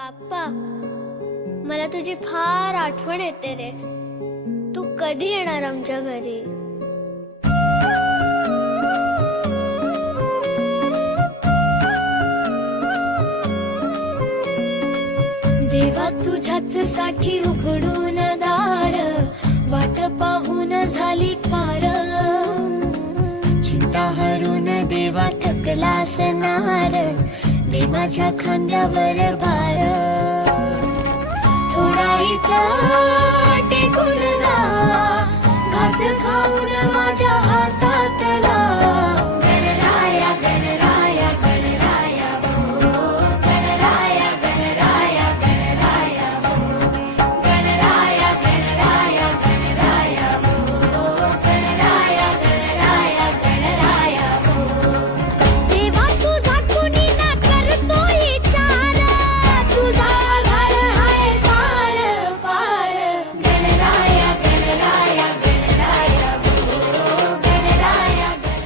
बाप्पा, मला तुझी फार आठवण येते रे. तू कधी येणार आमच्या घरी? देवा तुझ्याच साठी उघडून दार, वाट पाहून झाली पार. चिंता हरून देवा थकला असणार, दे माझ्या खांद्यावर भार.